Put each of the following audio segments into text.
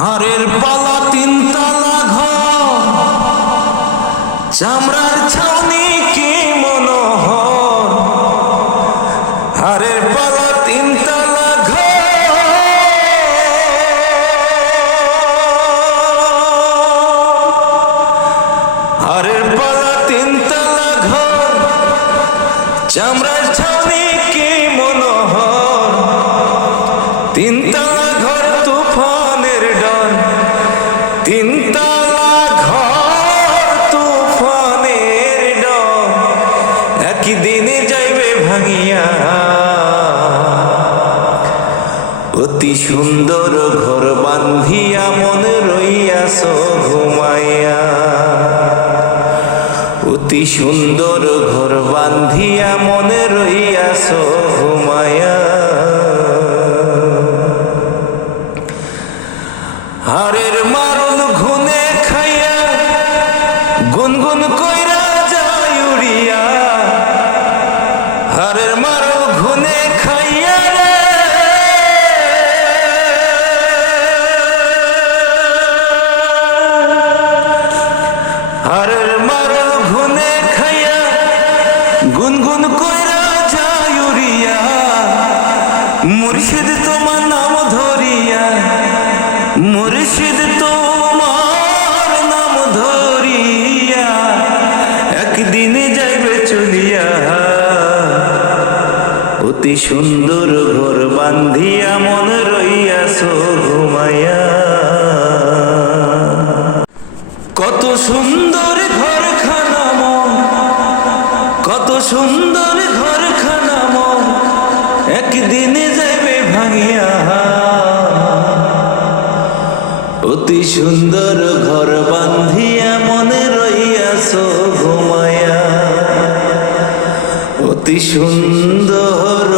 হারের পালা তিনতলা ঘর, চামড়ার ছাউনি কি মনোহর। হারের পালা তিনতলা ঘর, হারের পালা তিনতলা ঘর, চামড়ার ছাউনি কি মনোহর। তিনতলা ঘর তুফানের ডর, তিনতলা ঘর তুফানের ডর, একই দিনে যাইবে ভাঙিয়া। অতি সুন্দর ঘর বান্ধিয়া মনে রইয়াছ ঘুমাইয়া। অতি সুন্দর ঘর বান্ধিয়া মনে রইয়াছ ঘুমাইয়া। হারের মারল ঘুনে খাইয়া গুনগুন কইরা যায় উড়িয়া। হারের মারল ঘুনে খাইয়া রে, হারের মারল ঘুনে খাইয়া গুনগুন কইরা যায় উড়িয়া। মুর্শিদ তোমার নাম ধরিয়া, মুর্শিদ তোমার নাম ধরিয়া, একদিন যাইবে চলিয়া। অতি সুন্দর ঘর বান্ধিয়া মন রইয়াছ ঘুমাইয়া। কত সুন্দর ঘরখানা মন, কত সুন্দর ঘরখানা মন, একদিনে যাইবে ভাঙিয়া। অতি সুন্দর ঘর বান্ধিয়া মনে রইয়াছ ঘুমাইয়া। অতি সুন্দর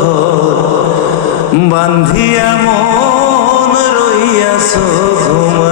ঘর বান্ধিয়া মন রইয়াছ ঘুমাইয়া।